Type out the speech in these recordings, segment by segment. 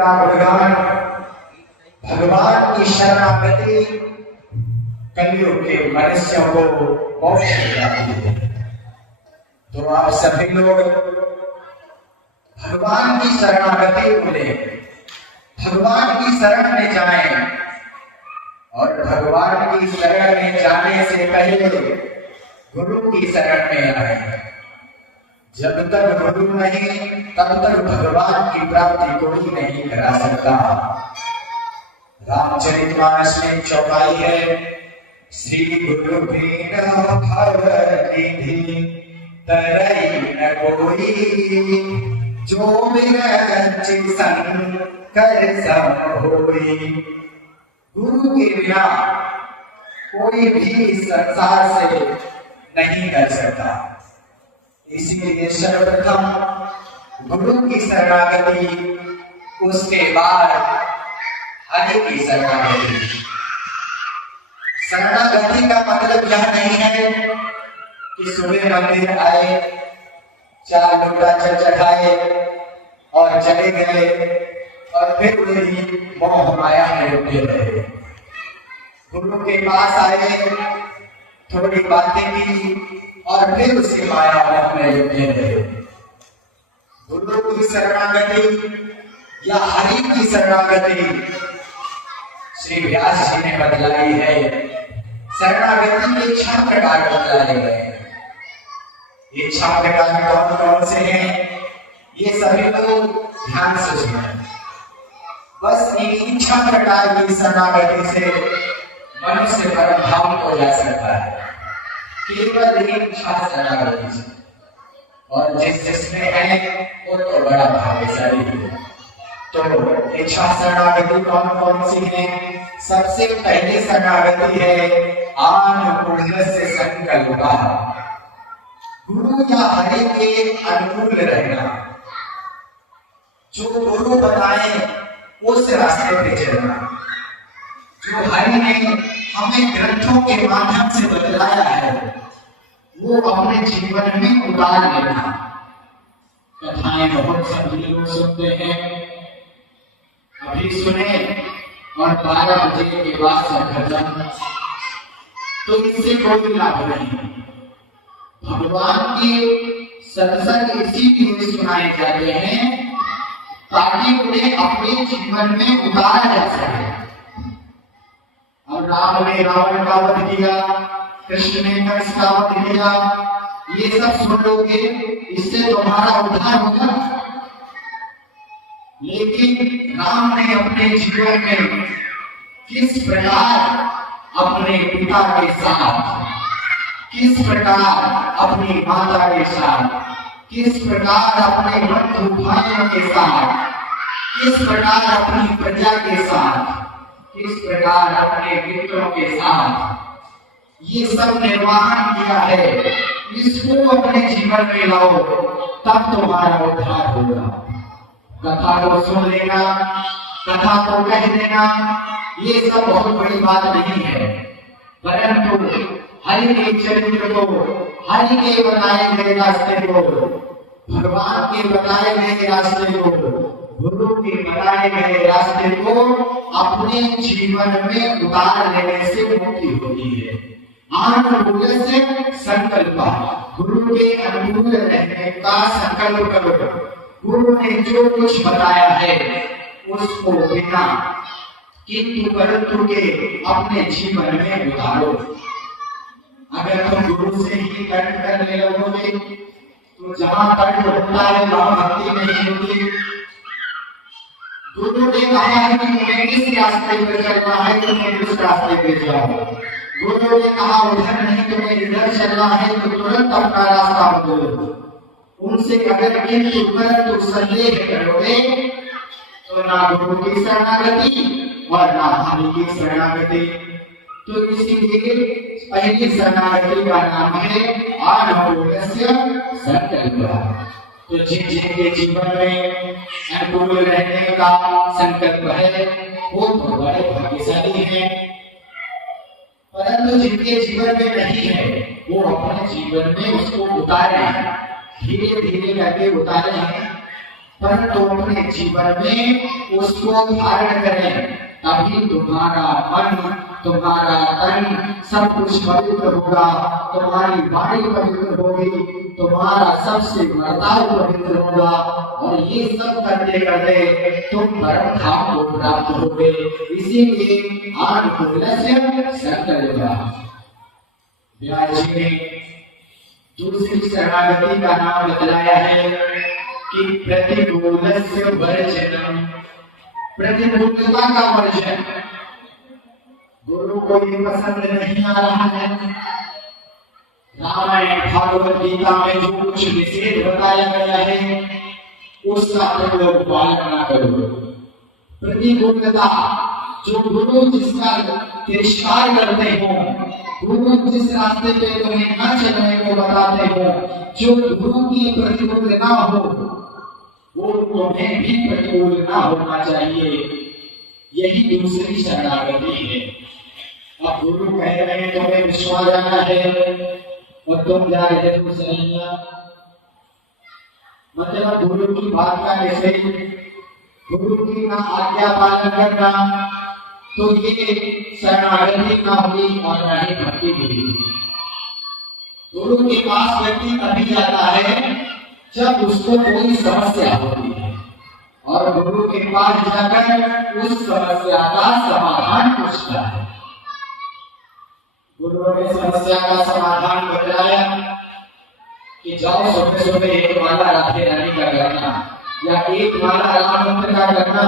का गुणगान, भगवान की शरणागति कलयुग के मनुष्यों को मोक्ष दिलाती है। तो आप सभी लोग भगवान की शरणागति बोले, भगवान की शरण में जाएं, और भगवान की शरण में जाने से पहले गुरु की शरण में आए। जब तक गुरु नहीं तब तक भगवान की प्राप्ति कोई नहीं करा सकता। रामचरितमानस में चौपाई है, श्री गुरु बिन भवनिधि तरई न कोई, जो बिरंच शंकर सम होई। गुरु के बिना कोई भी संसार से नहीं कर सकता। इसीलिए सर्वप्रथम गुरु की शरणागति, उसके बाद हरि की शरणागति। शरणागति का मतलब यह नहीं है कि सुबह मंदिर आए, 4 लोटा जल चढ़ाए और चले गए और फिर वही मोह माया में डूबे रहे। गुरु के पास आए, थोड़ी बातें की और फिर उसी माया में डूबे रहे। गुरु की शरणागति या हरि की शरणागति श्री व्यास जी ने बतलाई है। शरणागति के 6 प्रकार बतलाए गए। ये 6 प्रकार कौन कौन से हैं, ये सभी लोग ध्यान से सुने। बस इन्हीं 6 प्रकार की शरणागति से मनुष्य परम धाम को जा सकता है, केवल इन 6 शरणागति से। और जिसमें है वो तो बड़ा भाग्यशाली है। तो ये 6 शरणागति कौन कौन सी है? सबसे पहली शरणागति है आनुकूल्य से संकल्प। गुरु या हरि के अनुकूल रहना, जो गुरु बताए उस रास्ते पे चलना, जो हरि ने हमें ग्रंथों के माध्यम से बतलाया है वो अपने जीवन में उतार लेना। कथाएं बहुत सभी लोग सुनते हैं, अभी सुने और 12 बजे के बाद खत्म, तो इससे कोई लाभ नहीं। भगवान के सत्संग इसीलिए सुनाए जाते हैं ताकि उन्हें अपने जीवन में उतारा जा सके। और राम ने रावण का वध किया, कृष्ण ने कंस का वध किया, ये सब सुन लोगे, इससे तुम्हारा उद्धार होगा। लेकिन राम ने अपने जीवन में किस प्रकार अपने पिता के साथ, किस प्रकार अपनी माता के साथ, किस प्रकार अपने बंधु भाइयों के साथ, किस प्रकार अपनी प्रजा के साथ, किस प्रकार अपने मित्रों के साथ ये सब निर्वाहन किया है, इसको अपने जीवन में लाओ, तब तुम्हारा उद्धार होगा। कथा को सुन लेना, कथा को कह देना, ये सब बहुत बड़ी बात नहीं है, परंतु हरि के चरित्र को, हरि के बताए गए रास्ते को, भगवान के बताए गए रास्ते को, गुरु के बताए गए रास्ते को अपने जीवन में उतार लेने से मुक्ति होती है। अनुकूल से संकल्प, गुरु के अनुकूल रहने का संकल्प करो। गुरु ने जो कुछ बताया है उसको बिना किंतु परंतु के अपने जीवन में उतारो। अगर तुम गुरु से ही कर्म करने लगोगे तो जहां तक होता है वहां भक्ति नहीं होती। गुरु ने कहा है कि तुम्हें किस रास्ते पर चलना है, तुम्हें उस रास्ते पे जाओ। गुरु ने कहा उधर नहीं, तुम्हें इधर चलना है, तो तुरंत अपना रास्ता बदलो। उनसे अगर किंतु परंतु संदेह करोगे तो ना गुरु की शरणागति और ना हरि की शरणागति। तो इसीलिए पहली शरणागति का नाम है अनुकूल से संकल्प। तो जिनके जीवन में अनुकूल रहने का संकल्प है वो तो बड़े भाग्यशाली हैं, परंतु जिनके जीवन में नहीं है वो अपने जीवन में उसको उतारे, धीरे धीरे करके उतारे हैं। परंतु अपने जीवन में उसको धारण करें, तभी तुम्हारा मन, तुम्हारा तन सब कुछ पवित्र होगा, तुम्हारी वाणी पवित्र होगी, तुम्हारा सबसे बर्ताव पवित्र होगा, और ये सब करते करते तुम परम धाम को प्राप्त होगे। इसीलिए अनुकूलस्य संकल्पः। व्यास जी ने दूसरी शरणागति का नाम बतलाया है कि प्रतिकूलस्य वर्जनम, प्रतिकूलता का वर्जन। गुरु को ये पसंद नहीं आ रहा है, रामायण भागवत गीता में जो कुछ निषेध बताया गया है उसका तुम लोग पालन ना करो। प्रतिकूलता, जो गुरु जिसका तिरस्कार करते हो, गुरु जिस रास्ते पे तुम्हें न चलने को बताते हो, जो गुरु की प्रतिकूल ना हो, वो तुम्हें भी प्रतिकूल ना होना चाहिए। यही दूसरी शरणागति है। अब गुरु कह रहे हैं तुम्हें विश्वास जाना है और तुम जा रहे हो सैया, मतलब गुरु की बात का कैसे, गुरु की ना आज्ञा पालन करना, तो ये शरणागति ना हुई और ना ही भक्ति हुई। गुरु के पास व्यक्ति तभी जाता है जब उसको कोई समस्या होती है, और गुरु के पास जाकर उस समस्या का समाधान पूछता है। गुरु ने समस्या का समाधान बताया कि जाओ सुबह सुबह एक माला राधे रानी का करना, या एक माला राम मंत्र का करना,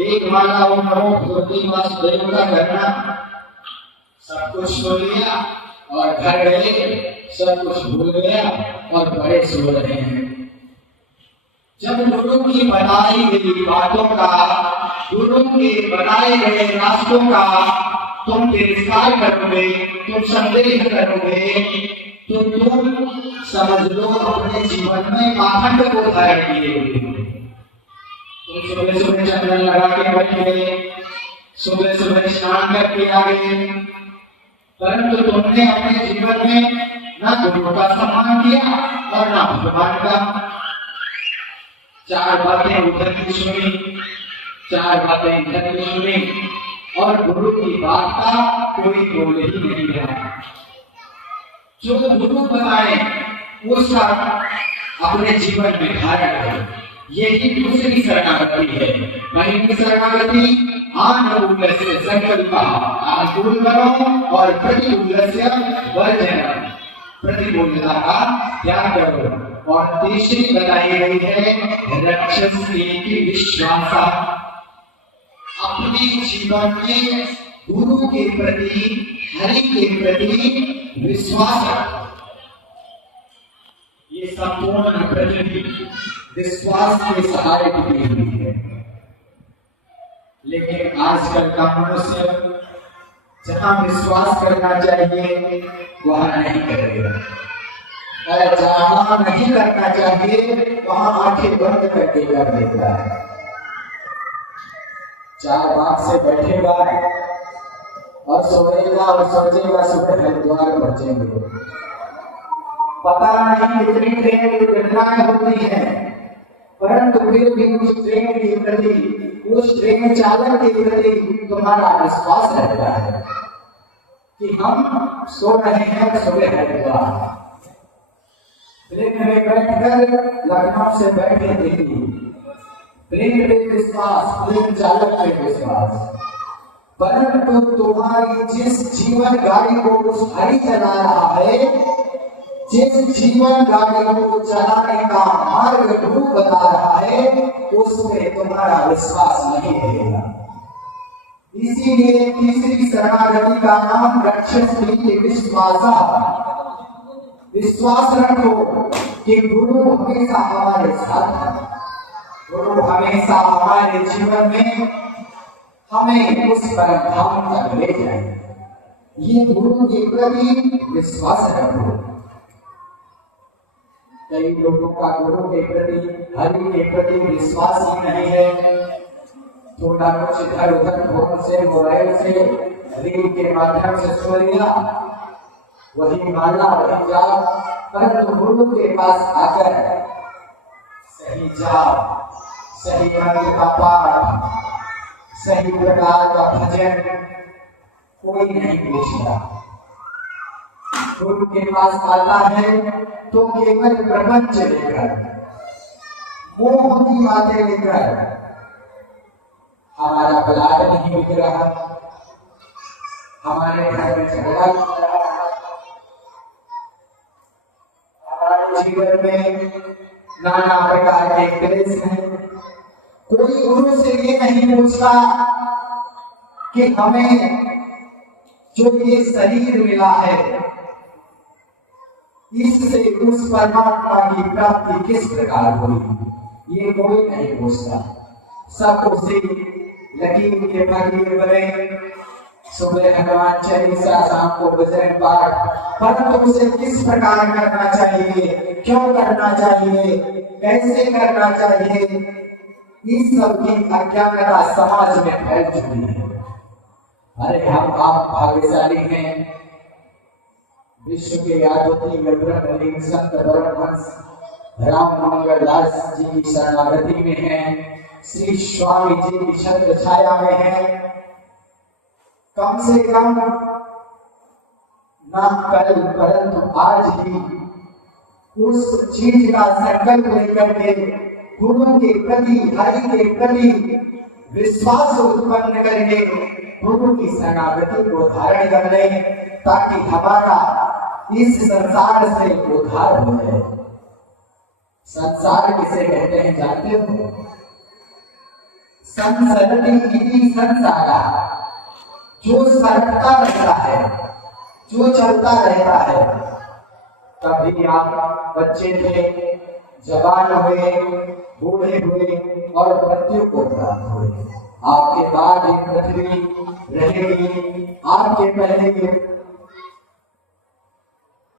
एक माला ओम नमो भगवते वासुदेव का करना। सब कुछ सुन लिया और घर गए, सब कुछ भूल गया और बड़े सो रहे हैं। जब गुरु की बताई गई बातों का, गुरु के बताए गए रास्तों का तुम तिरस्कार करोगे, तुम संदेह करोगे, तो तुम समझ लो अपने जीवन में पाखंड को धारण किए हुए। तुम सुबह सुबह चंदन लगा के बैठ गए, सुबह सुबह स्नान करके आ गए, परंतु तुमने अपने जीवन में ना गुरु का सम्मान किया और ना भगवान का। चार बातें उधर की सुनी, चार बातें इधर की सुनी, और गुरु की बात का कोई मोल ही नहीं रहा। जो गुरु बताए उसका अपने जीवन में धारण करो। यही दूसरी शरणागति है। पहली शरणागति अनुकूलस्य संकल्पः, अनुकूल करो और प्रतिकूलस्य वर्जनम्, प्रतिकूलता का त्याग करो। और तीसरी बताई गई है रक्षस्येति विश्वासः, अपने जीवन में गुरु के प्रति, हरि के प्रति विश्वास रखो। ये संपूर्ण प्रकृति विश्वास के सहारे टिकी हुई है, लेकिन आजकल का मनुष्य जहां विश्वास करना चाहिए वहां नहीं करेगा, और जहां नहीं करना चाहिए वहां आंखें बंद करके कर देता है। चार बात से बैठेगा और सोएगा और सोचेगा सुबह हरिद्वार पहुंचेंगे। पता नहीं कितनी ट्रेन की घटनाएं होती है, परंतु फिर भी उस ट्रेन के प्रति, उस ट्रेन चालक के प्रति तुम्हारा विश्वास रहता है कि हम सो रहे हैं सुबह हरिद्वार। ट्रेन में बैठकर लखनऊ से बैठे देखिए, ट्रेन पे विश्वास, ट्रेन चालक पे विश्वास, परंतु तुम्हारी जिस जीवन गाड़ी को उस हरि चला रहा है, जिस जीवन गाड़ी को चलाने का मार्ग गुरु बता रहा है, उसमें तुम्हारा विश्वास नहीं रहेगा। इसीलिए तीसरी शरणागति का नाम रक्षस्येति विश्वासः। विश्वास रखो कि गुरु हमेशा हमारे साथ है, गुरु हमेशा हमारे जीवन में हमें उस परम धाम तक ले जाए। ये गुरु के प्रति विश्वास रखो। कई लोगों का गुरु के प्रति, हरि के प्रति विश्वास ही नहीं है। थोड़ा कुछ इधर उधर फोन से, मोबाइल से, रील के माध्यम से सुन लिया, वही माला वही जाप, परंतु गुरु के पास आकर सही जाप, सही मंत्र का पाठ, सही प्रकार का भजन कोई नहीं पूछता। गुरु के पास आता है तो केवल प्रपंच लेकर, मोह की बातें लेकर। हमारा बलात् नहीं बिक रहा, हमारे घर में झगड़ा बिक रहा, हमारे जीवन में नाना प्रकार के क्लेश हैं। कोई गुरु से ये नहीं पूछता कि हमें जो ये शरीर मिला है इससे उस परमात्मा की प्राप्ति किस प्रकार हुई, ये कोई नहीं पूछता। सब उसी लकीर के फकीर बने, सुबह भगवान चालीसा, शाम को बजरंग पाठ, परंतु उसे किस प्रकार करना चाहिए, क्यों करना चाहिए, कैसे करना चाहिए, इस सब की अज्ञानता समाज में फैल चुकी है। अरे हम आप भाग्यशाली हैं, विश्व के आद्वितीय ब्रह्मलीन संत परमहंस राम मंगल दास जी की शरणागति में हैं, श्री स्वामी जी की छत्र छाया में हैं। कम से कम ना कल परंतु आज ही उस चीज का संकल्प लेकर के गुरु के प्रति, हरि के प्रति विश्वास उत्पन्न करके गुरु की शरणागति को धारण कर लें, ताकि हमारा इस संसार से उद्धार हो जाए। संसार किसे कहते हैं जानते हो? संसरति इति संसारा, जो सरकता रहता है, जो चलता रहता है। कभी आप बच्चे थे, जवान हुए, बूढ़े हुए और मृत्यु को प्राप्त हुए। आपके बाद एक पृथ्वी रहेगी, आपके पहले